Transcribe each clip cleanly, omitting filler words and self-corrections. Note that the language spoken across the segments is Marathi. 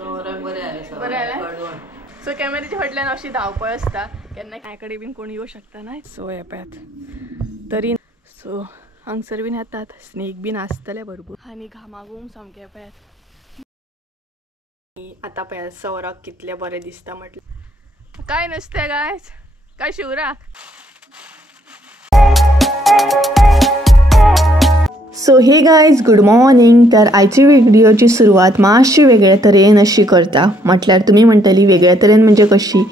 बरें आलें. सो कॅमेऱ्याच्या फाटल्यान अशी धावपळ आसता केन्ना कांयकडे बीन कोण येवं शकता ना. सो येतात तरी सो हांगसर बीन येतात. स्नेक बीन आसतले भरपूर आनी घामाघूम सामके पळयात. आतां पळयात सौराक कितले बरें दिसता म्हटलें. काय नसते गायज काय शिवराक. सो हे गायज गुड मॉर्निंग. तर आयची व्हिडिओची सुरवात मातशी वेगळ्या तरेन अशी करता. म्हटल्यार तुमी म्हणटली वेगळ्या तरेन म्हणजे कशी.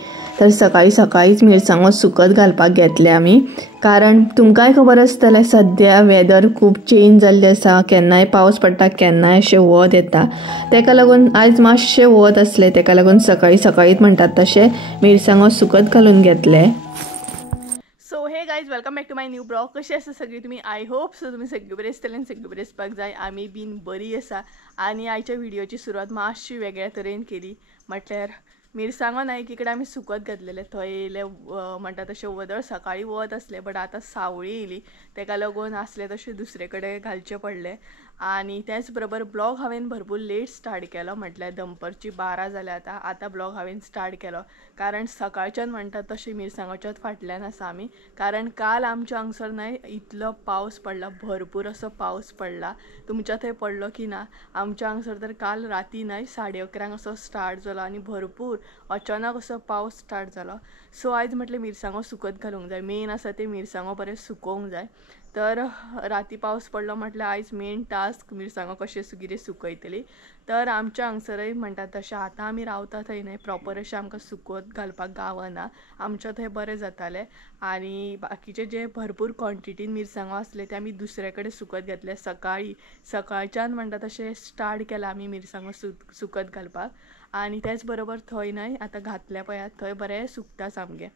तर सकाळी सकाळीच मिरसांगो सुकत घालपाक घेतले आमी. कारण तुमकांय खबर आसतलें सद्या वेदर खूब चेंज जाल्लें आसा. केन्नाय पावस पडटा केन्नाय अशें वत येता. तेका लागून आयज मातशें वत आसलें तेका लागून सकाळी सकाळीच म्हणटात तशें मिरसांगो सुकत घालून घेतले. सो हे guys welcome back to my new blog. कशी आसा सगळी तुमी. आय होप सो तुमी सगळी बरी आसतली आनी सगळी बरी आसपाक जाय. आमी बीन बरी आसा. आनी आयच्या व्हिडिओची सुरवात मातशी वेगळ्या तरेन केली. म्हटल्यार मिरसांगो नायक इकडे आमी सुकत घातलेले. थंय येयले म्हणटा तशें वदळ सकाळी वत आसलें बट आतां सावळी येयली तेका लागून आसले तशें दुसरे कडेन घालचें पडलें. आनी त्याच बरोबर ब्लॉग हांवें भरपूर लेट स्टार्ट केलो. म्हटल्यार दनपारची 12 जाल्यार आतां ब्लॉग हांवें स्टार्ट केलो. कारण सकाळच्यान म्हणटात तशें मिरसांगोच्याच फाटल्यान आसा आमी. कारण काल आमच्या हांगसर न्हय इतलो पावस पडला. भरपूर असो पावस पडला. तुमच्या थंय पडलो की ना. आमच्या हांगसर तर काल राती न्हय 11:30 असो स्टार्ट जालो आनी भरपूर अचानक असो पावस स्टार्ट जालो. सो आयज म्हटलें मिरसांगो सुकत घालूंक जाय. मेन आसा ते मिरसांगो बरें सुकोवंक जाय. तर राती पावस पडलो म्हटल्यार आयज मेन टास्क मिरसांगो कशें कितें सुकयतली. तर आमच्या हांगसरय म्हणटात तशें आतां आमी रावता थंय न्हय प्रॉपर अशें आमकां सुकत घालपाक गावना. आमच्या थंय बरें जातालें. आनी बाकीचे जे भरपूर क्वॉन्टिटीन मिरसांगो आसले ते आमी दुसरे कडेन सुकत घेतले. सकाळच्यान म्हणटा तशें स्टार्ट केला आमी मिरसांगो सुकत घालपाक. आनी तेच बरोबर थंय न्हय आतां घातल्या पळयात थंय बरें सुकता सामकें.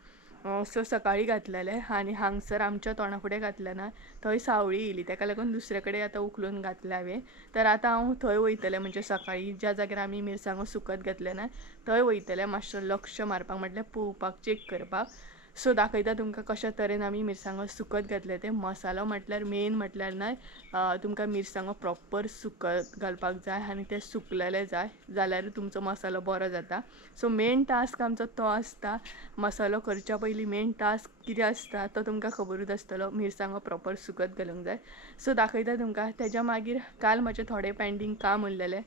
सो सकाळी घातलेले आनी हांगसर आमच्या तोंडा फुडें घातलें ना थंय सावळी येयली तेका लागून दुसरे कडेन आतां उखलून घातले हांवें. तर आतां हांव थंय वयतलें म्हणजे सकाळी ज्या जाग्यार आमी मिरसांगो सुकत घातले ना थंय वयतलें मातशें लक्ष मारपाक म्हटल्यार पळोवपाक चॅक करपाक. सो दाखयता तुमकां कशा तरेन आमी मिरसांगो सुकत घातले ते. मसालो म्हटल्यार मेन म्हटल्यार न्हय तुमकां मिरसांगो प्रॉपर सुकत घालपाक जाय आनी ते सुकलेले जाय जाल्यार तुमचो मसालो बरो जाता. सो मेन टास्क आमचो तो आसता. मसालो करच्या पयलीं मेन टास्क कितें आसता तो तुमकां खबरूच आसतलो. मिरसांगो प्रॉपर सुकत घालूंक जाय. सो दाखयता तुमकां. तेज्या मागीर काल म्हजें थोडें पेंडींग काम उरलेलें.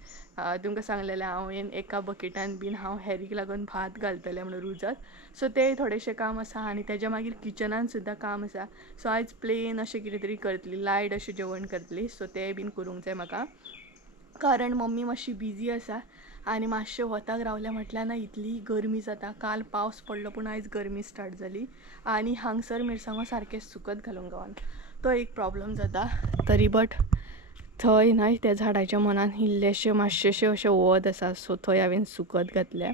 तुमकां सांगलेलें हांवें एका बकेटान बीन हांव हेरीक लागून भात घालतलें म्हणून रुजत. सो तें थोडेंशें काम आसा. आनी तेज्या मागीर किचनान सुद्दां काम आसा. सो आयज प्लेन अशें कितें तरी करतली लायट अशें जेवण करतली. सो तें बीन करूंक जाय म्हाका. कारण मम्मी मातशी बिजी आसा आनी मातशें वताक रावलें म्हटल्यार ना इतली गरमी जाता. काल पावस पडलो पूण आयज गरमी स्टार्ट जाली. आनी हांगसर मिरसांगो सारकें सुकत घालूंक गावना. तो एक प्रॉब्लम जाता. तरी बट थंय न्हय त्या झाडाच्या मनान इल्लेशें मातशेंशें अशें वत आसा. सो थंय हांवें सुकत घातलें.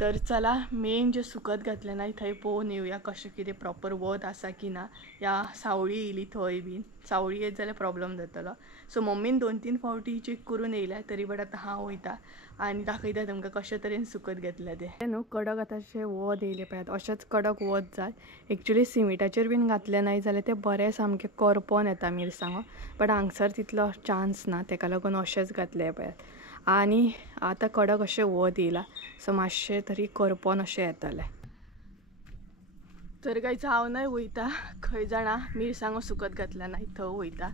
तर चला मेन जे सुकत घातलें ना थंय पळोवन येवया कशें कितें प्रॉपर वत आसा की ना. या सावळी येयली थंय बीन. सावळी येत जाल्यार प्रॉब्लम जातलो. सो मम्मीन 2-3 फावटी चेक करून येयल्या. तरी बट आतां हांव वयता आनी दाखयता तुमकां कशे तरेन सुकत घेतलें तें न्हू. कडक आतां अशें वत येयलें पळयात अशेंच कडक वत जाय. एक्चुली सिमेंटाचेर बीन घातलें नाय जाल्यार तें बरें सामकें करपोन येता मिरसांगो. बट हांगसर तितलो चान्स ना तेका लागून अशेंच घातलें पळयात. आनी आतां कडक अशें वत येयलां. सो मातशें तरी करपोन अशें येतलें. तर गायज हांव न्हय वयता खंय जाणा मिरसांगो सुकत घातल्या नाय थंय वयता.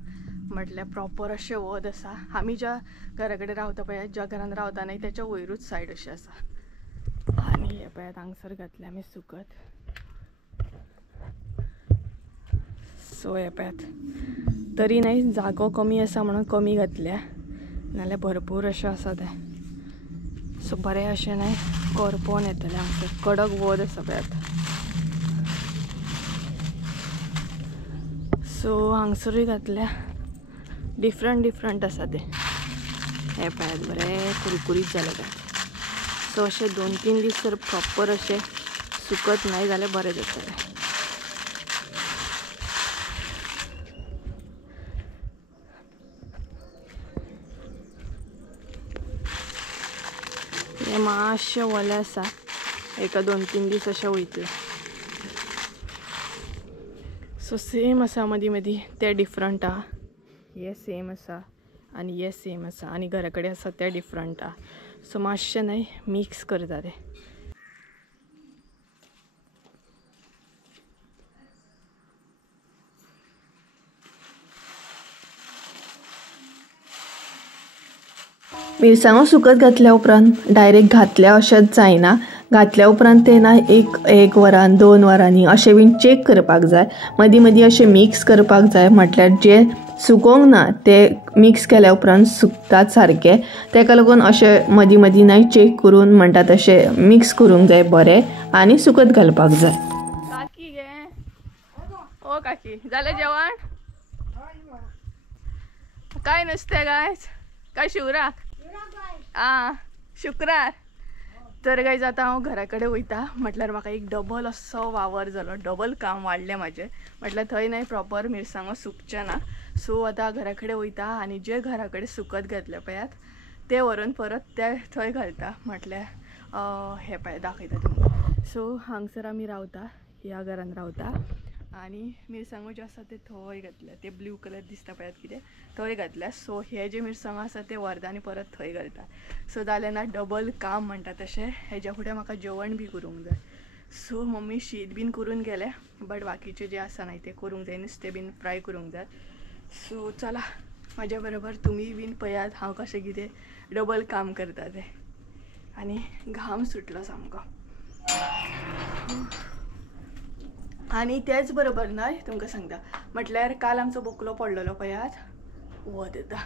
म्हटल्यार प्रॉपर अशें वत आसा. आमी ज्या घरा कडेन रावता पळयात ज्या घरान रावता न्हय तेच्या वयरूच सायड अशें आसा. आनी हे पळयात हांगसर घातलें आमी सुकत. सो हे पळयात तरी न्हय जागो कमी आसा म्हणून कमी घातल्या नाल्यार भरपूर अशें आसा तें. सो बरें अशें न्हय करपोन येतलें. हांगसर कडक वत आसा पळयात. सो हांगसरूय घातल्या डिफरंट आसा ते. हे पळयात बरें कुरकुरीत जालें तें. सो अशें 2-3 दीस जर प्रॉपर अशें सुकत नाय जाल्यार बरें जातलें. हे मातशें वलें आसा. एका 2-3 दीस अशें वयतलें. सो सेम आसा मदीं मदीं ते डिफरंट आहा. हे सेम आसा आनी हे सेम आसा आनी घरा कडेन आसा ते डिफरंट आहा. सो मातशें न्हय मिक्स करता ते. मिरसांगो सुकत घातल्या उपरांत डायरेक्ट घातल्या अशेंच जायना. घातल्या उपरांत ते ना एक वरान 2 वरांनी अशें बीन चेक करपाक जाय. मदीं मदीं अशें मिक्स करपाक जाय. म्हटल्यार जे सुकोवंक ना ते मिक्स केल्या उपरांत सुकतात सारके. तेका लागून अशें मदीं मदीं न्हय चेक करून म्हणटा तशें मिक्स करूंक जाय बरें आनी सुकत घालपाक जाय. काकी गे ओ काकी जालें जेवण? काय नुस्तें गायज? काय शिवराक? शुक्रार. तर गायज आतां हांव घरा कडेन वयता. म्हटल्यार म्हाका एक डबल असो वावर जालो, डबल काम वाडलें म्हाजें. म्हटल्यार थंय न्हय प्रॉपर मिरसांगो सुकचे ना. सो आतां घरा कडेन वयता आनी जे घरा कडेन सुकत घातले पळयात ते व्हरून परत ते थंय घालता. म्हटल्यार हे पळय दाखयता तुमकां. सो हांगसर आमी रावता, ह्या घरान रावता आनी मिरसांगो जे आसा ते थंय घातल्या. ते ब्लू कलर दिसता पळयात कितें थंय घातल्या. सो हे जे मिरसांगो आसा ते व्हरता आनी परत थंय घालता. सो जालें ना डबल काम म्हणटा तशें. हेज्या फुडें म्हाका जेवण बी करूंक जाय. सो मम्मी शीत बीन करून गेले, बट बाकीचे जे आसा न्हय ते करूंक जाय. नुस्तें बीन फ्राय करूंक जाय. सो चला म्हाज्या बरोबर तुमी बीन पळयात हांव कशें कितें डबल काम करता तें. आनी घाम सुटलो सामको. आनी तेच बरोबर न्हय तुमकां सांगता, म्हटल्यार काल आमचो बोकलो पडलेलो पळयात वत येता.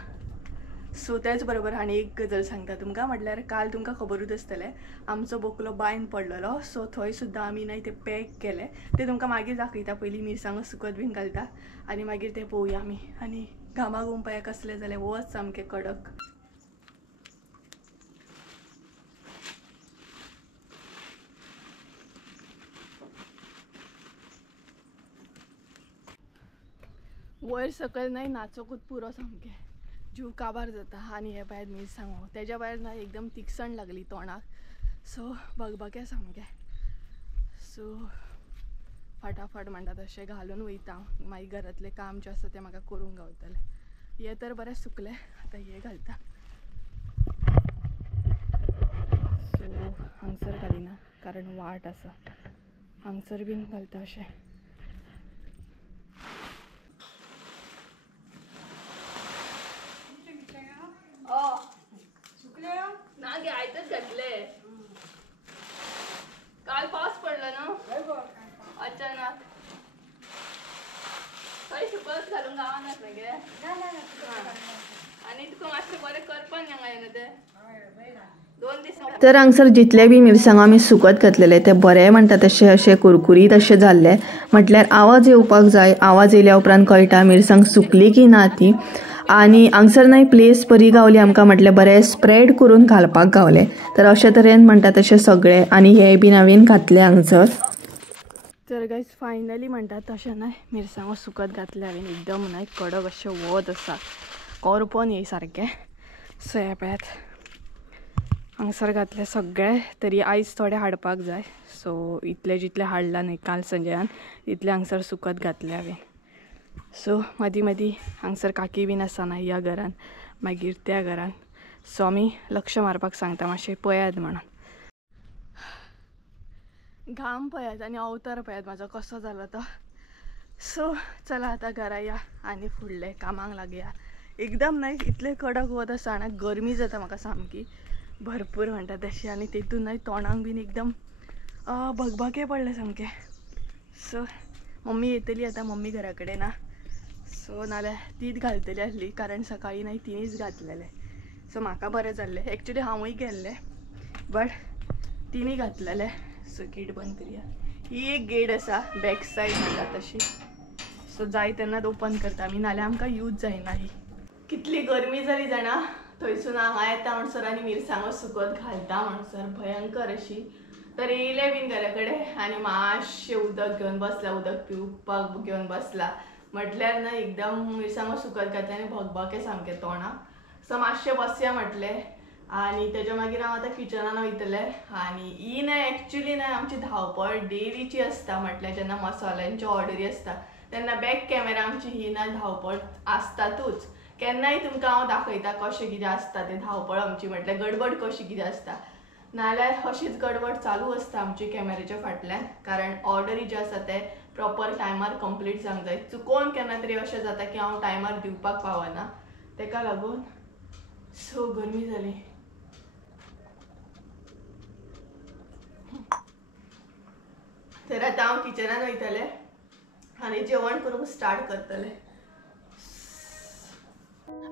सो तेच बरोबर आनी एक गजाल सांगता तुमकां. म्हटल्यार काल तुमकां खबरूच आसतलें आमचो बोकलो बायन पडलेलो. सो थंय सुद्दां आमी न्हय ते पॅक केले. ते तुमकां मागीर दाखयता. पयलीं मिरसांगो सुकत बीन घालता आनी मागीर ते पळोवया आमी. आनी घामा घूम पळय कसले जाले, वच सामकें कडक. वयर सकयल न्हय नाचोकूच पुरो सामकें जीव काबार जाता. आनी हे भायर मिरसांगो तेज्या भायर न्हय एकदम तिखसण लागली तोंडाक. सो भगभगें सामकें. सो फटाफट म्हणटा तशें घालून वयता. मागीर घरांतलें काम जें आसा तें म्हाका करूंक गावतलें. हे तर बरें सुकलें, आतां हे घालता. सो हांगसर घालिना कारण वाट आसा. हांगसर बीन घालता अशें. ना गे आयतच घातले. काल पावस पडलो न्हू अचानक. खंय सुकत घालूंक गावनात न्ही गे. आनी तुका मातशें बरें करपन हांगा ते 2 दीस. तर हांगसर जितले बी मिरसांगो आमी सुकत घातलेले ते बरें म्हणटा तशें अशें कुरकुरीत अशें जाल्ले. म्हटल्यार आवाज येवपाक जाय. आवाज येयल्या उपरांत कळटा मिरसांग सुकली की ना ती. आनी हांगसर न्हय प्लेस बरी गावली आमकां. म्हटल्यार बरें स्प्रेड करून घालपाक गावलें. तर अशे तरेन म्हणटा तशें सगळें आनी हे बीन हांवें घातले हांगसर. तर गायज फायनली म्हणटा तशें न्हय मिरसांगो सुकत घातले हांवें. एकदम न्हय कडक अशें वत आसा, करपोन येय सारकें. सो हे पळयात हांगसर घातले सगळे. तरी आयज थोडे हाडपाक जाय. सो इतले जितले हाडला न्हय काल संजयान तितले हांगसर सुकत घातले हांवें. सो मदीं मदीं हांगसर काकी बीन आसा ना ह्या घरान मागीर त्या घरान. सो आमी लक्ष मारपाक सांगता मातशें पळयात म्हणून. घाम पळयात आनी अवतार पळयात म्हाजो कसो जालो तो. सो चला आतां घरा या आनी फुडले कामाक लागया. एकदम न्हय इतले कडक वत आसा ना गरमी जाता म्हाका सामकी भरपूर म्हणटा तशी. आनी तेतून न्हय तोंडाक बीन एकदम भगभगे पडले सामके. सो मम्मी येतली आतां. मम्मी घरा कडेन ना. सो नाल्यार तीच घालतली आसली कारण सकाळीं न्हय तिणीच घातलेले. सो म्हाका बरें जाल्लें. एक्चुली हांवूय गेल्लें बट तिणी घातलेले. सो गेट बंद करया. ही एक गेट आसा बॅक सायड म्हणटा तशी. सो जाय तेन्नाच ओपन करता आमी नाल्यार आमकां यूज जायना ही. कितली गरमी जाली जाणा. थंयसून हांगा येता म्हणसर आनी मिरसांगो सुकत घालता म्हणसर भयंकर अशी. तर येयले बीन घरा कडेन आनी मातशें उदक घेवन बसला. उदक पिवपाक घेवन बसला. म्हटल्यार ना एकदम मिरसांगो सुकत घातले आनी भगभगे सामके तोंडाक. सो मातशें बसया म्हटलें आनी तेज्या मागीर हांव आतां किचनान वयतलें. आनी ही न्हय एक्चुली न्हय आमची धांवपळ डेलीची आसता. म्हटल्यार जेन्ना मसाल्यांच्यो ऑर्डरी आसता तेन्ना बॅक कॅमेरा आमची ही ना धांवपळ आसतातूच. केन्नाय तुमकां हांव दाखयता कशें कितें आसता तें धांवपळ आमची, म्हटल्यार गडबड कशी कितें आसता, नाल्यार अशीच गडबड चालू आसता आमची कॅमेऱ्याच्या फाटल्यान, कारण ऑर्डरी जे आसा ते प्रॉपर टायमार कंप्लीट जावंक जाय. चुकोवन केन्ना तरी अशें जाता की हांव टायमार दिवपाक पावना, तेका लागून सो गरमी जाली. तर आतां हांव किचनान वयतलें आनी जेवण करूंक स्टार्ट करतलें.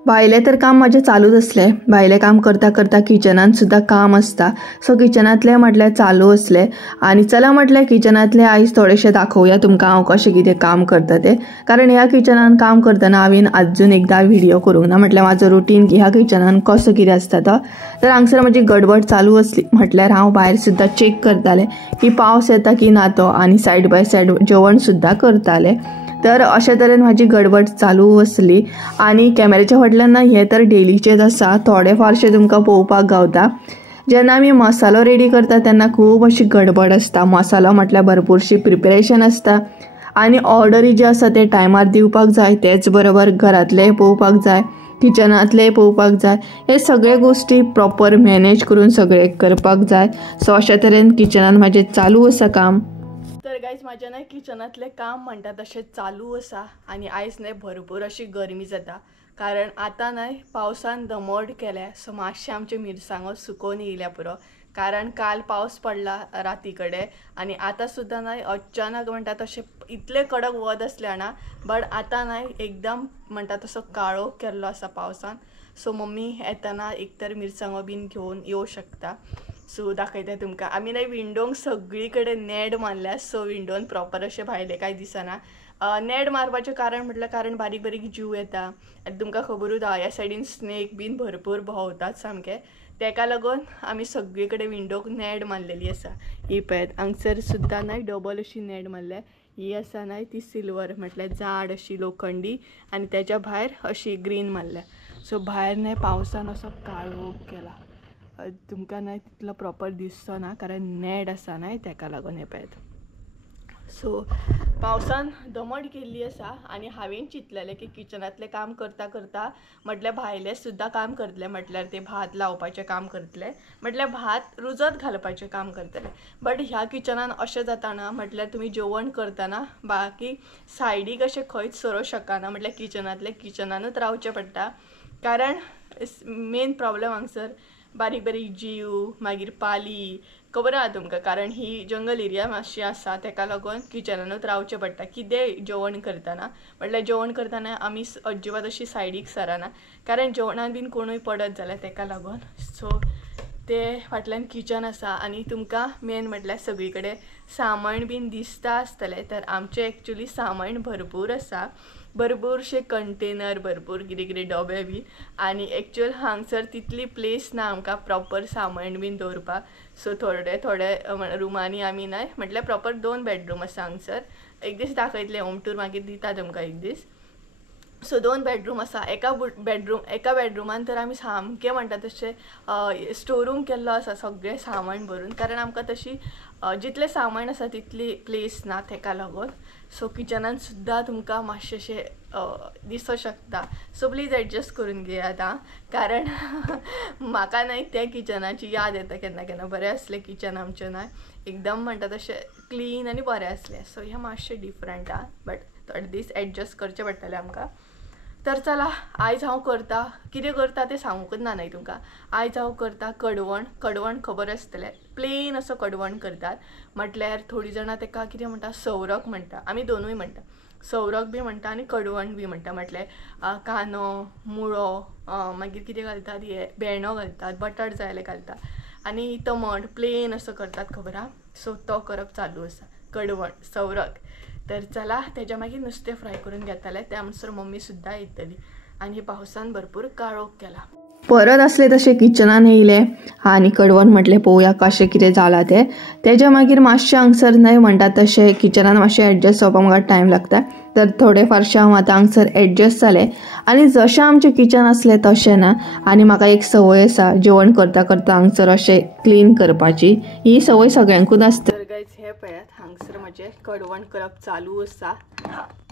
भायले तर काम माझे चालूच असले. भायले काम करता करता किचनान सुद्धा काम असता. सो किचनातले म्हटल्यार चालू असले आणि चला म्हटल्यार किचनातले आयज थोडेशे दाखवूया तुमकां हांव कशें कितें काम करता ते. कारण ह्या किचनान काम करतना हांवें अजून एकदा व्हिडिओ करूंक ना, म्हटल्यार माझो रुटीन की ह्या किचनान कसो कितें आसता तो. तर हांगसर म्हजी गडबड चालू असली म्हटल्यार हांव भायर सुद्धा चेक करतालें की पावस येता की ना तो, आनी सायड बाय सायड जेवण सुद्धा करतालें. तर अशा तरेन माझी गडबड चालू असली आणि कॅमेऱ्याच्या फाटल्यान हे तर डेलीचेच आसा. थोडे फारशे तुमकां पळोवपाक गावता. जेन्ना आमी मसालो रेडी करता तेन्ना खूब अशी गडबड आसता. मसालो म्हटल्यार भरपूरशी प्रिपरेशन आसता आणि ऑर्डरी जे आसा ते टायमार दिवपाक जाय. तेच बरोबर घरातले पळोवपाक जाय, किचनातले पळोवपाक जाय. हे सगळे गोष्टी प्रॉपर मॅनेज करून सगळे करपाक जाय. सो अशा तरेन किचनान म्हाजें चालू आसा काम. तर गायज म्हाजें न्हय किचनातलें काम म्हणटा तशें चालू आसा आनी आयज न्हय भरपूर अशी गरमी जाता. कारण आतां न्हय पावसान दमट केल्या, सो मातशें आमच्यो मिरसांगो सुकोवन येयल्या पुरो. कारण काल पावस पडला राती कडेन आनी आतां सुद्दां न्हय अचानक म्हणटा तशें इतले कडक वत असले ना, बट आतां न्हय एकदम म्हणटा तसो काळोख केल्लो आसा पावसान. सो मम्मी येतना एकतर मिरसांगो बीन घेवन येवं शकता. सो दाखयता तुमकां. आमी न्हय विंडोंक सगळी कडेन नेट मारल्या, सो विंडोन प्रॉपर अशें भायले कांय दिसना. नेट मारपाचें कारण म्हटल्यार कारण बारीक बारीक जीव येता आनी तुमकां खबरूच आहा ह्या सायडीन स्नेक बीन भरपूर भोंवतात सामके. तेका लागून आमी सगळी कडेन विंडोक नेट मारलेली आसा. ही पळयात हांगसर सुद्दां न्हय डबल अशी नेट मारल्या. ही आसा न्हय ती सिल्वर म्हटल्यार जाड अशी लोखंडी आनी तेच्या भायर अशी ग्रीन मारल्या. सो भायर न्हय पावसान असो काळोख केला. तुमकां न्हय तितलो प्रॉपर दिसचो ना कारण नेट आसा न्हय तेका लागून हे पळयात. सो पावसान दमट केल्ली आसा आनी हांवें चिंतलेलें की किचनातलें काम करता करता म्हटल्यार भायलें सुद्दां काम करतलें. म्हटल्यार ते भात लावपाचें काम करतलें, म्हटल्यार भात रुजत घालपाचें काम करतलें. बट ह्या किचनान अशें जाता ना, म्हटल्यार तुमी जेवण करतना बाकी सायडीक अशें खंयच सरोंक शकना. म्हटल्यार किचनातलें किचनानूच रावचें पडटा. कारण मेन प्रॉब्लेम हांगसर बारीक बारीक जीव, मागीर पाली, खबर आहा तुमकां. कारण ही जंगल एरिया मातशी आसा तेका लागून किचनानूच रावचें पडटा. कितेंय जेवण करतना म्हटल्यार जेवण करतना आमी अजिबात अशी सायडीक सरना, कारण जेवणान बीन कोणूय पडत जाल्यार तेका लागून. सो ते फाटल्यान किचन आसा आनी तुमकां मेन म्हटल्यार सगळी कडेन सामान बीन दिसता आसतलें. तर आमचें एक्चुली सामान भरपूर आसा, भरपूरशे कंटेनर, भरपूर कितें कितें डबे बी. आनी एक्चुअल हांगसर तितली प्लेस ना आमकां प्रॉपर सामान बीन दवरपाक. सो थोडे थोडे रुमांनी आमी न्हय म्हटल्यार प्रॉपर 2 बेडरूम आसा हांगसर. एक दीस दाखयतलें होम टूर मागीर दिता तुमकां एक दीस. सो 2 बेडरूम आसा. एका बेडरूमान तर आमी सामकें म्हणटा तशें स्टोरूम केल्लो आसा सगळें सामान भरून. कारण आमकां तशी जितलें सामान आसा तितली प्लेस ना तेका लागून. सो किचनान सुद्दां तुमकां मातशेंशें दिसो शकता. सो प्लीज एडजस्ट करून घेयात आं. कारण म्हाका न्हय त्या किचनाची याद येता केन्ना केन्ना. बरें आसलें किचन आमचें न्हय, एकदम म्हणटा तशें क्लीन आनी बरें आसलें. सो हें मातशें डिफरंट आहा, बट थोडे दीस एडजस्ट करचें पडटलें आमकां. तर चला आयज हांव करता कितें करता तें सांगूंकच ना न्हय तुमकां. आयज हांव करता कडवण खबर आसतलें. प्लेन असो कडवण करतात. म्हटल्यार थोडीं जाणां तेका कितें म्हणटा सौरक म्हणटा. आमी दोनूय म्हणटा. सौरक बी म्हणटा आनी कडवण बी म्हणटा. म्हटल्यार कांदो, मुळो, मागीर कितें घालतात हे भेंडो घालतात, बटाट जाय जाल्यार घालतात आनी टमाट प्लेन असो करतात खबर आहा. सो तो करप चालू आसा कडवण सौरक. तर चला तेच्या मागीर नुस्तें फ्राय करून घेतले. त्या म्हणसर मम्मी सुद्दां येतली आनी पावसान भरपूर काळोख केला. परत असले तशें किचनान येयले आनी कडवण म्हटलें पळोवया कशें कितें जालां तें. तेच्या मागीर मातशें हांगसर न्हय म्हणटा तशें किचनान मातशें एडजस्ट जावपाक म्हाका टायम लागता. तर थोडे फारशें हांव आतां हांगसर एडजस्ट जालें आनी जशें आमचें किचन आसलें तशें ना. आनी म्हाका एक संवय आसा जेवण करता करता हांगसर अशें क्लीन करपाची. ही संवय सगळ्यांकूच आसता. तर गायज हे पळयात हांगसर म्हजें कडवण करप चालू आसा.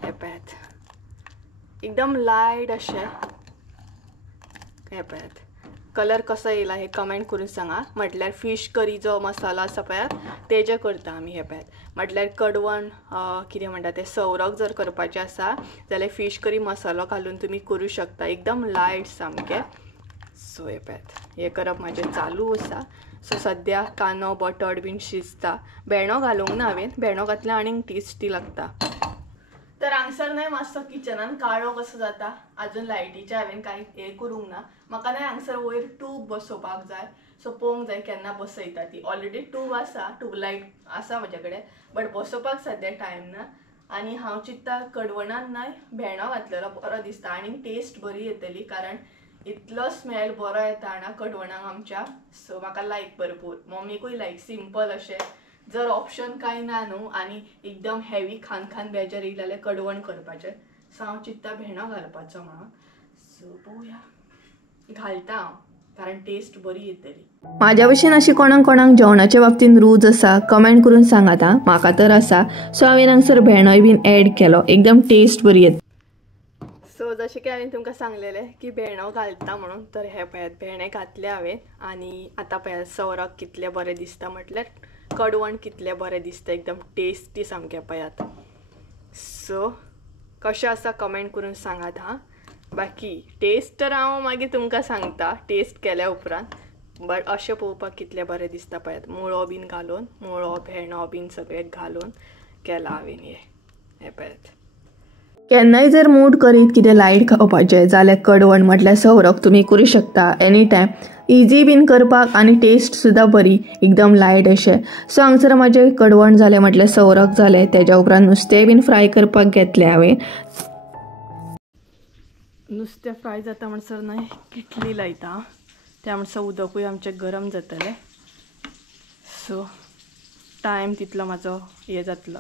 हे पळयात एकदम लायट अशें हे पळयात कलर कसो येयला हे कमेंट करून सांगा. म्हटल्यार फिश करी जो मसाला आसा पळयात तेजे करता आमी. हे पळयात म्हटल्यार कडवण कितें म्हणटा ते सवरक जर करपाचें आसा जाल्यार फिश करी मसालो घालून तुमी करूं शकता. एकदम लायट सामकें. सो हे पळयात हे करप म्हाजें चालू आसा. सो सद्या कांदो बटाट बीन शिजता. भेंडो घालूंक ना हांवें, भेंडो घातल्यार आनीक टेस्टी लागता. तर हांगसर न्हय मातसो किचनान काळो कसो जाता. अजून लायटीचे हांवें कांय हें करूंक ना. म्हाका न्हय हांगसर वयर ट्यूब बसोवपाक जाय. सो पळोवंक जाय केन्ना बसयता ती. ऑलरेडी ट्यूब आसा, ट्यूबलायट आसा म्हजे कडेन, बट बसोवपाक सद्या टायम ना. आनी हांव चिंत्ता कडवणान न्हय भेंडो घातलेलो बरो दिसता आनी टेस्ट बरी येतली, कारण इतलो स्मेल बरो येता हांगा कडवणाक आमच्या. सो म्हाका लायक भरपूर. मम्मीकूय लायक सिंपल अशें. जर ऑप्शन कांय ना न्हू आनी एकदम हेवी खान खान बेजार येयली जाल्यार कडवण करपाचें. सो हांव चिंत्ता भेंडो घालपाचो म्हणून. सो पळोवया, घालता हांव कारण टेस्ट बरी येतली. म्हाज्या भशेन अशी कोणाक कोणाक जेवणाच्या बाबतींत रूच आसा कमेंट करून सांगात आं. म्हाका तर आसा. सो हांवें हांगसर भेंडोय बीन एड केलो. एकदम टेस्ट बरी येता. सो जशें की हांवें तुमकां सांगलेलें की भेंडो घालता म्हणून, तर हे पळयात भेंडे घातले हांवें. आनी आतां पळयात सवराक कितलें बरें दिसता, म्हटल्यार कडवण कितलें बरें दिसता. एकदम टेस्टी सामकें पळयात. सो कशें आसा कमेंट करून सांगात हां. बाकी टेस्ट तर हांव मागीर तुमकां सांगता टेस्ट केल्या उपरांत. बट अशें पळोवपाक कितलें बरें दिसता पळयात. मुळो बीन घालून, मुळो भेंडो बीन सगळें घालून केला हांवें हे पळयात. केन्नाय जर मूड करीत कितें लायट खावपाचें जाल्यार कडवण म्हटल्यार सवरक तुमी करूं शकता एनी टायम. इजी बीन करपाक आनी टेस्ट सुद्दां बरी, एकदम लायट अशें. सो हांगसर म्हाजें कडवण जालें म्हटल्यार सवरक जालें. तेज्या उपरांत नुस्तें बीन फ्राय करपाक घेतलें हांवें. नुस्तें फ्राय जाता म्हणसर न्हय किटली लायता. त्या म्हणसर उदकूय आमचें गरम जातलें. सो टायम तितलो म्हाजो हे जातलो.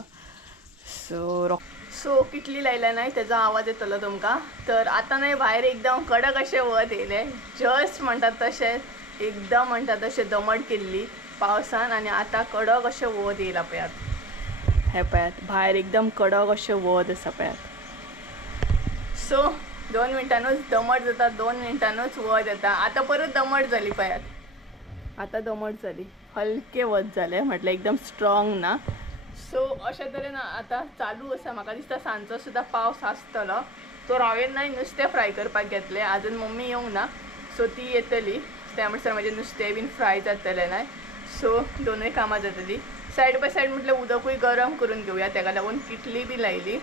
सो किटली लायल्या न्हय तेजो आवाज येतलो तुमकां. तर आतां न्हय भायर एकदम कडक अशें वत येयलें. जस्ट म्हणटात तशें एकदम म्हणटात तशें दमट केल्ली पावसान. आनी आतां कडक अशें वत येयला पळयात. हे पळयात भायर एकदम कडक अशें वत आसा पळयात. सो 2 मिनटांनूच दमट जाता, 2 मिनटांनूच वत येता. आतां परत दमट जाली पळयात. आतां दमट जाली, हलकें वत जालें, म्हटल्यार एकदम स्ट्रॉंग ना. सो अशें तरेन आतां चालू आसा. म्हाका दिसता सांजचो सुद्दां पावस आसतलो. तर हांवें न्हय नुस्तें फ्राय करपाक घेतलें. आजून मम्मी येवंक ना. सो ती येतली. त्या म्हणसर म्हाजें नुस्तें बीन फ्राय जातलें न्हय. सो दोनूय कामां जातलीं. सायड बाय सायड म्हटल्यार उदकूय गरम करून घेवया. तेका लागून किटली बी लायली.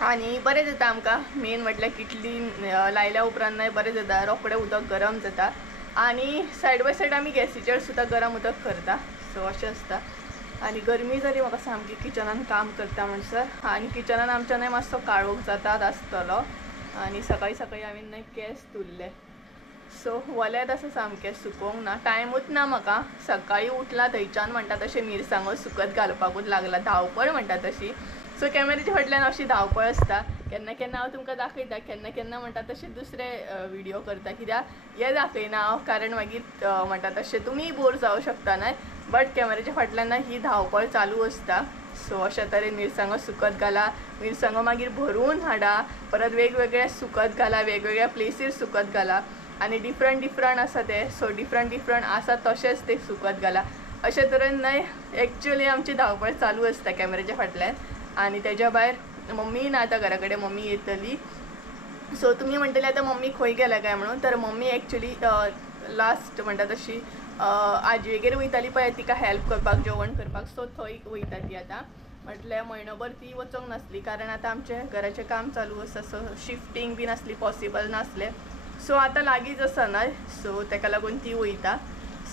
आनी बरें जाता आमकां. मेन म्हटल्यार किटली लायल्या उपरांत न्हय बरें जाता. रोखडें उदक गरम जाता. आनी सायड बाय सायड आमी गॅसीचेर सुद्दां गरम उदक करता. सो अशें आसता. आनी गरमी जाली म्हाका सामकी किचनान काम करता म्हणसर. आनी किचनान आमच्या न्हय मातसो काळोख जातात आसतलो. आनी सकाळी सकाळी हांवें न्हय केस धुल्ले. सो वलेत आसा सामकें, सुकोवंक ना. टायमूच ना म्हाका. सकाळी उठला थंयच्यान म्हणटा तशें मिरसांगो सुकत घालपाकूच लागला. धांवपळ म्हणटा तशी. सो कॅमेराच्या फाटल्यान अशी धांवपळ आसता. केन्ना केन्ना हांव तुमकां दाखयता, केन्ना केन्ना म्हणटा तशें दुसरे व्हिडियो करता. कित्याक हे दाखयना हांव कारण मागीर म्हणटा तशें तुमी बोर जावं शकता न्हय. बट कॅमेराच्या फाटल्यान ही धांवपळ चालू आसता. सो अशा तरेन मिरसांगो सुकत घाला. मिरसांगो मागीर भरून हाडा. परत वेगवेगळे सुकत घाला, वेगवेगळ्या प्लेसीर सुकत घाला. आनी डिफरंट आसा ते. सो डिफरंट आसा तशेंच ते सुकत घाला. अशे तरेन न्हय एक्चुअली आमची धांवपळ चालू आसता कॅमेराच्या फाटल्यान. आनी तेज्या भायर मम्मी ना आतां घरा कडेन. मम्मी येतली. सो तुमी म्हणटली आतां मम्मी खंय गेल्या काय म्हणून. तर मम्मी एक्चुअली लास्ट म्हणटा तशी आजयेगेर वयताली पळय तिका हेल्प करपाक, जेवण करपाक. सो थंय वयता ती आतां. म्हटल्यार म्हयनोभर ती वचोंक नासली कारण आतां आमचें घराचें काम चालू आसा. सो शिफ्टींग बीन आसली, पॉसिबल नासलें. सो आतां लागींच आसा न्हय. सो तेका लागून ती वयता.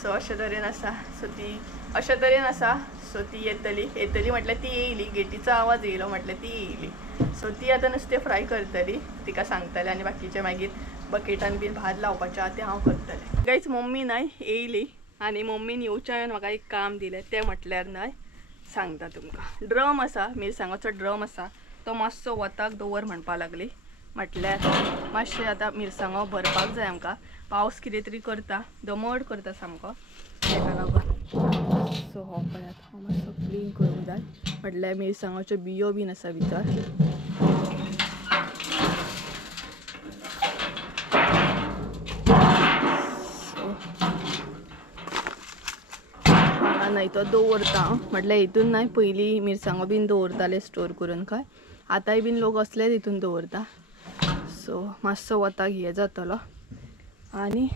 सो अशे तरेन आसा. सो ती अशे तरेन आसा. सो ती येतली म्हटल्यार ती येयली. गेटीचो आवाज येयलो म्हटल्यार ती येयली. सो ती आतां नुस्तें फ्राय करतली. तिका सांगतलें आनी बाकीचें मागीर बकेटान बीन भात लावपाचें आहा तें हांव करतलें. गायज मम्मी न्हय येयली. आनी मम्मीन येवच्या येवन म्हाका एक काम दिलें. तें म्हटल्यार न्हय सांगता तुमकां. ड्रम आसा, मिरसांगोचो ड्रम आसा. तो मातसो वताक दवर म्हणपा लागली. म्हटल्यार मातशें आतां मिरसांगो भरपाक जाय आमकां. पावस कितें तरी करता, दमट करता सामको. तेका लागून सो हो पळयात हो मातसो क्लीन करूंक जाय. म्हटल्यार मिरसांगोच्यो बियो बीन आसा भितर. नाही तो दवरता म्हटल्यार हितून नाही पयलीं मिरसांगो बीन दवरताले स्टोर करून काय आतांय बीन लोक असलेच हितून दवरता सो मातसो वताक हे जातलो आनी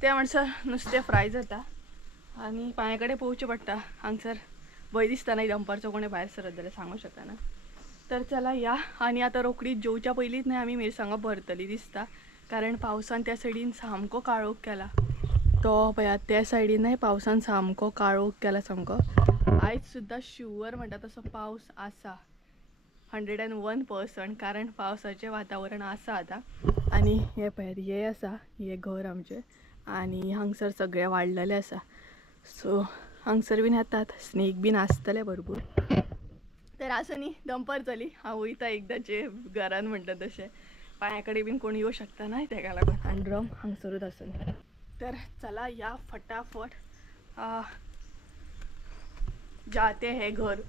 त्या म्हणसर नुस्तें फ्राय जाता आनी पांया कडेन पोवचें पडटा हांगसर भंय दिसता न्ही दंपारचो कोणें भायर सरत जाल्यार सांगूं शकना तर चला या आनी आतां रोखडीच जेवच्या पयलींच न्ही आमी मिरसांगो भरतली दिसता कारण पावसान त्या सायडीन सामको काळोख केला तो पळयात त्या सायडीन न्ही पावसान सामको काळोख केला सामको आयज सुद्दां शुअर म्हणटा तसो पावस आसा 101% कारण पावसाचें वातावरण आसा आतां आनी हे पळयात हे आसा हे घर आमचें आनी हांगसर सगळें वाडलेलें आसा सो हांगसर बीन येतात स्नेक बीन आसतले भरपूर तर आसूं न्ही दंपर चली हांव वयता एकदांचे घरान म्हणटा तशें पांया कडेन बीन कोण येवं शकता ना तेका लागून आनी ड्रम हांगसरूच आसूं तर चला या फटाफट जाते हे घर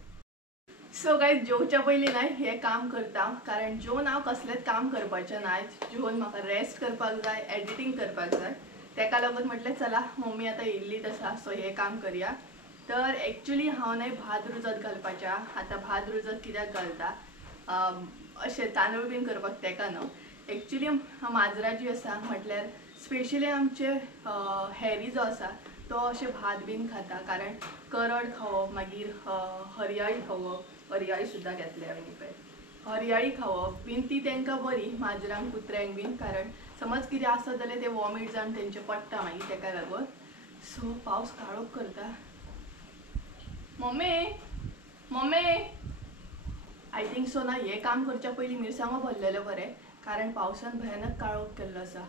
सो गायज जेवच्या पयलीं न्हय हे काम करता कारण जेवन हांव कसलेंच काम करपाचें ना जेवन म्हाका रेस्ट करपाक जाय एडिटींग करपाक जाय तेका लागून म्हटलें चला मम्मी आतां येयल्लीच आसा सो हे काम करया तर एक्चुअली हांव न्हय भात रुजत घालपाचें आतां भात रुजत कित्याक घालता अशें तांदूळ बीन करपाक तेका न्हय एक्चुअली माजरां जी आसा म्हटल्यार स्पेशली आमचे हेरी जो आसा तो अशें भात बीन खाता कारण करड खावप मागीर हरयाळी खावप हरयाळी सुद्दां घेतले हांवें पळय हरयाळी खावप बीन ती तांकां बरी माजरांक कुत्र्यांक बीन कारण समज कितें आसत जाल्यार ते वॉमीट जावन तेंचे पडटा मागीर तेका लागून सो पावस काळोख करता mummy mummy I think so ना हे काम करच्या पयलीं मिरसांगो भरलेलो बरें कारण पावसान भयानक काळोख केल्लो आसा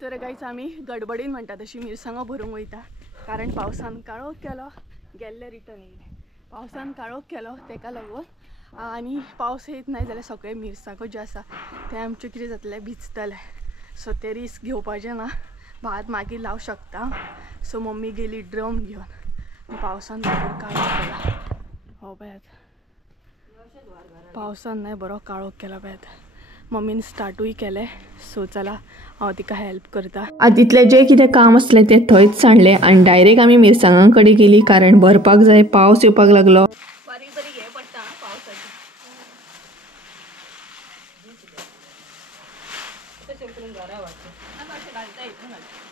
तर गायज आमी गडबडीन म्हणटा तशी मिरसांगो भरूंक वयता कारण पावसान काळोख केलो गेल्ले रिटर्न येयले पावसान काळोख केलो तेका लागून आनी पावस येत ना जाल्यार सगळे मिरसांगो जे आसा ते आमचे कितें जातले भिजतले सो ते रिस्क घेवपाचें ना भात मागीर लावं शकता सो मम्मी गेली ड्रम घेवन पावसान भरपूर काळोख केला हो पळयात पावसान न्हय बरो काळोख केला पळयात मम्मीन स्टार्टूय केलें सो चला हांव तिका हेल्प करता आदींतलें जें कितें काम आसलें तें थंयच सांडलें आनी डायरेक्ट आमी मिरसांगां कडेन गेली कारण भरपाक जाय पावस येवपाक लागलो बारीक बारीक हे पडटा पावसाचें तशें करून घरा वाटता अशें घालता हितून घालता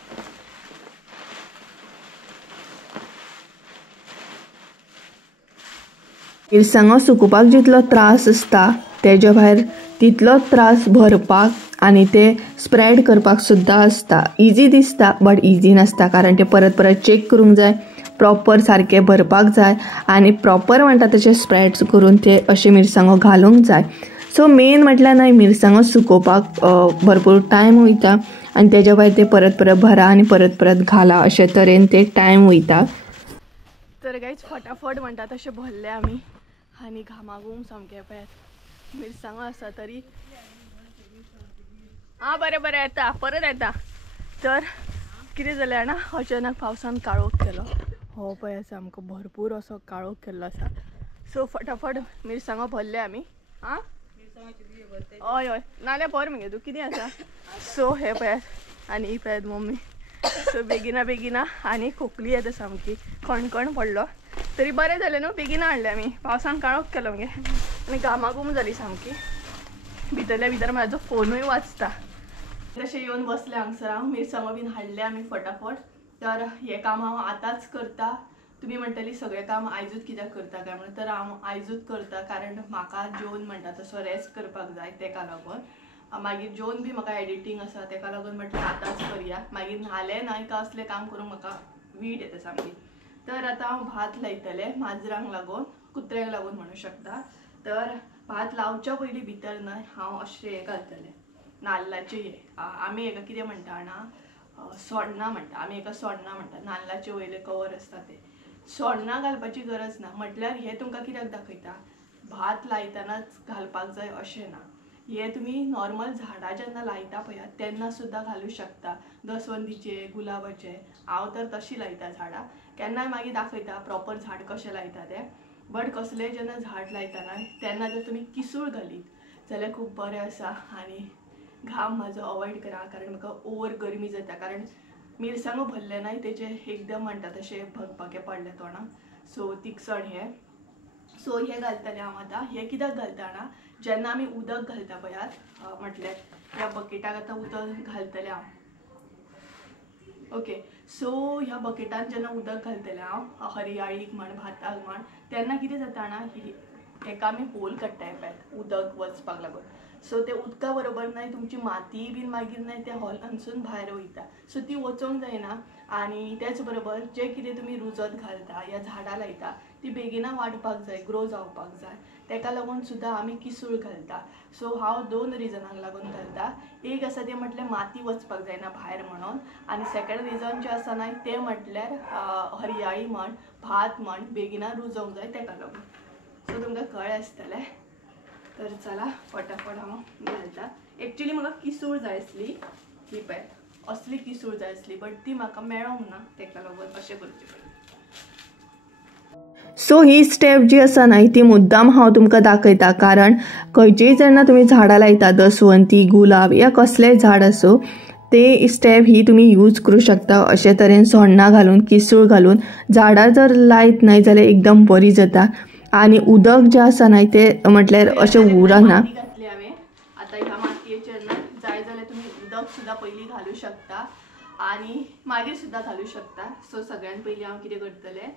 मिरसांगो सुकोवपाक जितलो त्रास आसता तेज्या भायर तितलोच त्रास भरपाक आनी ते स्प्रेड करपाक सुद्दां आसता इजी दिसता बट इजी नासता कारण ते परत परत चेक करूंक जाय प्रॉपर सारके भरपाक जाय आनी प्रॉपर म्हणटा तशें स्प्रेड करून ते अशे मिरसांगो घालूंक जाय सो मेन म्हटल्यार न्हय मिरसांगो सुकोवपाक भरपूर टायम वयता आनी तेज्या भायर ते परत परत भरा आनी परत परत घाला अशे तरेन ते टायम वयता तर गायज फटाफट म्हणटा तशें भरले आमी आनी घामाघूम सामकें पळयात मिरसांगो आसा तरी आं बरें बरें येता परत येता तर कितें जालें जाणा अचानक पावसान काळोख केलो हो पळय सामको भरपूर असो काळोख केल्लो आसा सो फटाफट मिरसांगो भरले आमी आं हय हय नाल्यार भर मगे तूं कितें आसा सो हे पळयात आनी ही पळयात मम्मी सो बेगिना बेगिना आनी खोकली येता सामकी कणकण पडलो तरी बरें जालें न्हू बेगिना हाडलें आमी पावसान काळोख केलो मगे आनी घामाघूम जाली सामकी भितरल्या भितर म्हाजो फोनूय वाजता तशें येवन बसलें हांगसर हांव मिरसांगो बीन हाडले आमी फटाफट तर हें काम हांव आतांच करता तुमी म्हणटली सगळें काम आयजूच कित्याक करता काय म्हणून तर हांव आयजूच करता कारण म्हाका जेवन म्हणटा तसो रेस्ट करपाक जाय तेका लागून मागीर जेवन बी म्हाका एडिटींग आसा तेका लागून म्हटलें आतांच करया मागीर न्हालें न्हय का असलें काम करूंक म्हाका वीट येता सामकी तर आतां हांव भात लायतलें माजरांक लागून कुत्र्यांक लागून म्हणूं शकता तर भात लावच्या पयलीं भितर न्हय हांव अशें हें घालतलें नाल्लाचें हें आमी हेका कितें म्हणटा जाणा सोण्णां म्हणटा आमी हेका सोण्णां म्हणटा नाल्लाचे वयले कवर आसता ते सोण्णां घालपाची गरज ना म्हटल्यार हें तुमकां कित्याक दाखयता भात लायतनाच घालपाक जाय अशें ना हे तुमी नॉर्मल झाडां जेन्ना लायता पळयात तेन्ना सुद्दां घालूं शकता दसवंदीचे गुलाबाचे हांव तर तशी लायता झाडां केन्नाय मागीर दाखयता प्रॉपर झाड कशें लायता तें बट कसलेंय जेन्ना झाड लायतना तेन्ना जर तुमी किसूळ घालीत जाल्यार खूब बरें आसा आनी घाम म्हाजो अवॉयड करा कारण म्हाका ओवर गरमी जाता कारण मिरसांगो भरले नाही तेजे एकदम म्हणतात तसे भगभगे पडले तोंडाक. सो तिखसण हे. सो हे घालतले हांव आतां. हे कित्याक घालता ना, जेन्ना आमी उदक घालता पळयात म्हटल्यार ह्या बकेटाक आतां उदक घालतले हांव. ओके. सो ह्या बकेटान जेन्ना उदक घालतले हांव हरयाळीक म्हण भाताक म्हण, तेन्ना कितें जाता ना, हेका आमी होल काडटाय पळयात उदक वचपाक लागून. सो ते उदका बरोबर न्हय तुमची माती बीन मागीर न्हय त्या हॉलांसून भायर वयता. सो ती वचोंक जायना. आनी त्याच बरोबर जे कितें तुमी रुजत घालता या झाडां लायता ती बेगिना वाडपाक जाय, ग्रो जावपाक जाय. तेका लागून सुद्दां आमी किसूळ घालता. सो हांव 2 रिजनाक लागून घालता. एक आसा तें म्हटल्यार माती वचपाक जायना भायर म्हणून, आनी सेकंड रिजन जें आसा ना तें म्हटल्यार हरयाळी म्हण भात म्हण बेगिना रुजोंक जाय तेका लागून. सो तुमकां कळ्ळें आसतलें. तर चला फटाफट हांव घालता. एक्चुअली म्हाका किसूळ जाय आसली ही पळय असली किसूळ जाय आसली, बट ती म्हाका मेळोंक ना तेका लागून अशें करचें पडलें. सो ही स्टेप जी आसा ना ती मुद्दाम हांव तुमकां दाखयता, कारण खंयचीय जेन्ना तुमी झाडां लायता दसवंती गुलाब या कसलेंय झाड आसूं ते स्टेप ही तुमी यूज करूं शकता. अशे तरेन सोण्णां घालून किसूळ घालून झाडां जर लायत न्हय जाल्यार एकदम बरी जाता. आनी उदक जे आसा ना ते म्हटल्यार अशें उरना. घातली हांवें आतां ह्या मातयेचेर ना जाय जाल्यार तुमी उदक सुद्दां पयलीं घालूं शकता आनी मागीर सुद्दां घालूं शकता. सो सगळ्यान पयलीं हांव कितें करतलें,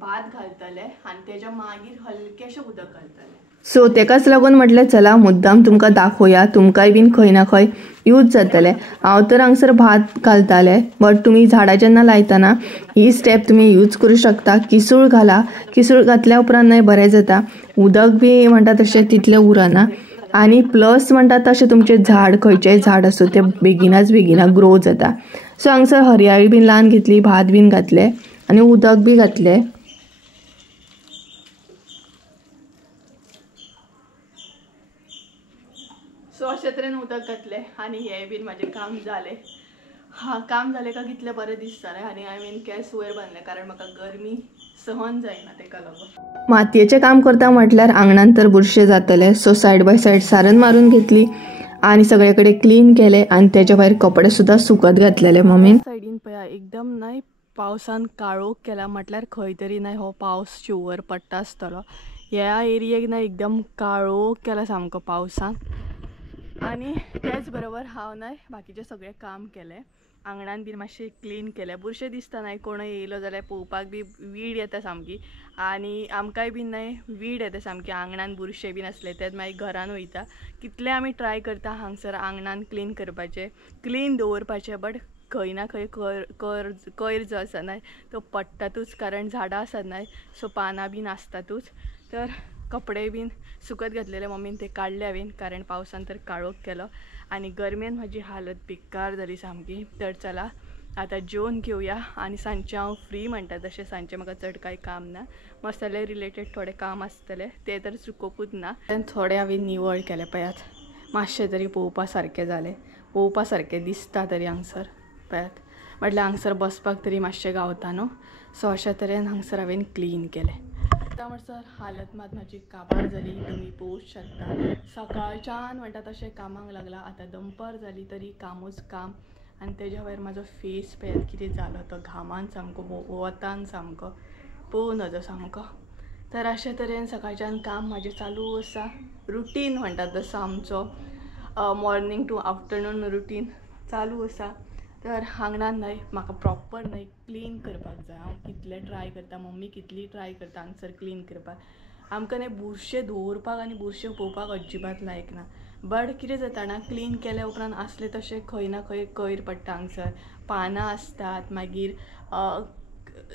भात घालतलें आनी तेज्या मागीर हलकेशें उदक घालतलें. सो तेकाच लागून म्हटलें चला मुद्दाम तुमकां दाखोवया, तुमकांय बीन खंय ना खंय यूज जातलें. हांव तर हांगसर भात घालतालें, बट तुमी झाडां जेन्ना लायतना ही स्टेप तुमी यूज करूं शकता. किसूळ घाला. किसूळ घातल्या उपरांत न्हय बरें जाता. उदक बी म्हणटा तशें तितलें उरना. आनी प्लस म्हणटा तशें तुमचें झाड खंयचेंय झाड आसूं तें बेगिना ग्रो जाता. सो हांगसर हरयाळी बीन ल्हान घेतली, भात बीन घातलें आनी उदक बी घातलें. सो अशे तरेन उदक घातलें आनी हें बीन म्हाजें काम जालें. काम जालें का कितलें बरें दिसतालें. आनी हांवें केंस वयर बांदलें कारण म्हाका गरमी सहन जायना तेका लागून. मातयेचें काम करता म्हटल्यार आंगणान तर बुरशें जातलें. So side by side Saran मारून घेतली आनी सगळे कडेन क्लीन केलें आनी तेच्या भायर कपडे सुद्दां सुकत घातलेले मम्मीन. सायडीन पळया एकदम न्हय पावसान काळोख केला, म्हटल्यार खंय तरी न्हय हो पावस शुवर पडटा आसतलो. ह्या एरियेक न्हय एकदम काळोख केला सामको पावसान. आनी त्याच बरोबर हांव न्हय बाकीचें सगळें काम केलें. आंगणान बीन मातशें क्लीन केलें. बुरशें दिसता न्हय कोणय येयलो जाल्यार पळोवपाक बी वीड येता सामकी. आनी आमकांय बीन न्हय वीड येता सामकी आंगणान बुरशें बीन आसलें तें मागीर घरान वयता. कितलें आमी ट्राय करता हांगसर आंगणान क्लीन करपाचें, क्लीन दवरपाचें, बट खंय ना खंय कोयर जो आसा न्हय तो पडटातूच, कारण झाडां आसात न्हय सो पानां बीन आसतातूच. तर कपडे बीन सुकत घातलेले मम्मीन ते काडले हांवें, कारण पावसान तर काळोख केलो आनी गरमेन म्हाजी हालत बेकार जाली सामकी. तर चला आतां जेवन घेवया आनी सांजचें हांव फ्री म्हणटा तशें सांजचें म्हाका चड कांय काम ना. मसाले रिलेटेड थोडें काम आसतलें तें तर चुकोवपूच ना. थोडें हांवें निवळ केलें पळयात, मातशें तरी पळोवपा सारकें जालें, पळोवपा सारकें दिसता तरी हांगसर पळयात. म्हटल्यार हांगसर बसपाक तरी मातशें गावता न्हू. सो अशा तरेन हांगसर हांवें क्लीन केलें. आतां म्हणसर हालत मात म्हाजी काबार जाली, तुमी पळोवंक शकता. सकाळच्यान म्हणटा तशें कामाक लागला. आतां दनपार जाली तरी कामूच काम. आनी तेज्या भायर म्हाजो फेस पळयात कितें जालो तो घामान सामको वतान सामको पळोव नजो सामको. तर अशे तरेन सकाळच्यान काम म्हाजें चालू आसा. रुटीन म्हणटा तसो आमचो मॉर्निंग टू आफ्टरनून रुटीन चालू आसा. तर आंगणान न्हय म्हाका प्रॉपर न्हय क्लीन करपाक जाय. हांव कितलें ट्राय करता, मम्मी कितली ट्राय करता हांगसर क्लीन करपाक. आमकां न्हय बुरशें दवरपाक आनी बुरशें पळोवपाक अजिबात लायक ना. बट कितें जाता ना क्लीन केल्या उपरांत आसले तशें खंय ना खंय कोयर पडटा हांगसर, पानां आसतात, मागीर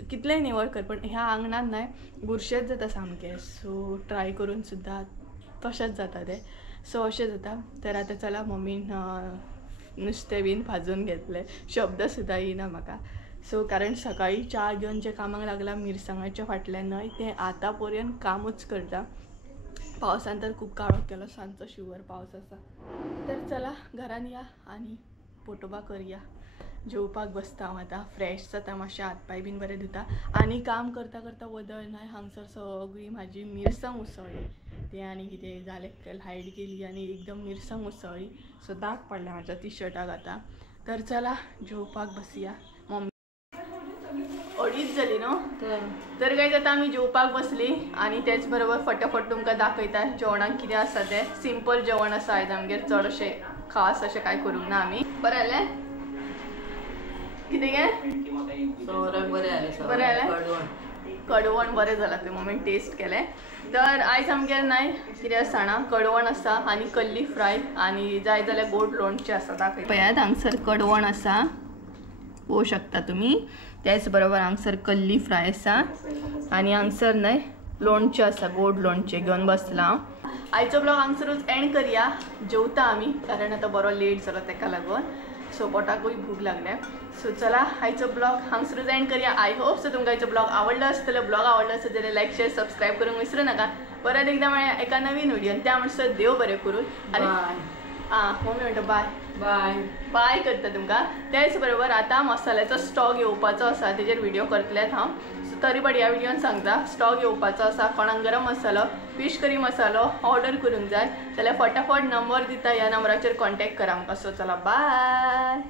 कितलेंय निवळ कर पण ह्या आंगणान न्हय बुरशेंच जाता सामकें. सो ट्राय करून सुद्दां तशेंच जाता तें. सो अशें जाता. तर आतां चला मम्मीन नुस्तें बीन भाजून घेतलें, शब्द सुद्दां येयना म्हाका. सो कारण सकाळी च्या घेवन जें कामाक लागला मिरसांगाच्या फाटल्यान न्हय तें आतां पर्यंत कामूच करता. पावसान तर खूब काळोख केलो, सांजचो शुवर पावस आसा. तर चला घरान या आनी पोटोबा करया. जेवपाक बसता हांव आतां, फ्रेश जाता, मातशें हातपाय बीन बरें धुता. आनी काम करता करता वदळ न्हय हांगसर सगळी म्हाजी मिरसांग उसळ्ळी. तें आनी कितें जालें लायट गेली आनी एकदम मिरसांग उसळ्ळी. सो दाग पडला म्हाज्या टी शर्टाक आतां. तर चला जेवपाक बसया. व्हडलीच जाली न्हू. तर काय आता आमी जेवपाक बसली आणि त्याच बरोबर फटाफट तुमकां दाखयता जेवणाक कितें आसा तें. सिंपल जेवण आसा आयज आमगेर, चड अशें खास अशें काय करूंक ना आमी. बरें जालें कितें गे बरें जालें. कडवण बरें जालां, ते मम्मीन टेस्ट केलें. तर आयज आमगेर नाय कितें आसा जाणा, कडवण आसा आनी कल्ली फ्राय आनी जाय जाल्यार गोड लोणचें आसा. दाखय पळयात, हांगसर कडवण आसा पळोवं शकता तुमी. त्याच बरोबर हांगसर कल्ली फ्राय आसा आनी हांगसर न्हय लोणचें आसा, गोड लोणचें घेवन बसलां हांव. आयचो ब्लॉग हांगसरूच एंड करया. जेवता आमी कारण आतां बरो लेट जालो तेका लागून, सो पोटाकूय भूक लागल्या. सो चला आयचो ब्लॉग हांगसरूच एंड करया. आय होप सो तुमकां आयचो ब्लॉग आवडलो आसतलो. ब्लॉग आवडलो आसत जाल्यार लायक शेअर सबस्क्राईब करूंक विसरू नाका. परत एकदा मेळया एका नवीन व्हिडिओन. त्या म्हणसर देव बरें करून. आनी मम्मी म्हणटा बाय बाय बाय करता तुमकां. त्याच बरोबर आतां मसाल्याचो स्टॉक येवपाचो आसा, तेजेर व्हिडिओ करतलें हांव. सो तरी पण ह्या व्हिडिओन सांगता स्टॉक येवपाचो आसा. कोणाक गरम मसालो, फिश करी मसालो ऑर्डर करूंक जाय जाल्यार फटाफट नंबर दिता, ह्या नंबराचेर कॉन्टॅक्ट करा आमकां. सो चला बाय.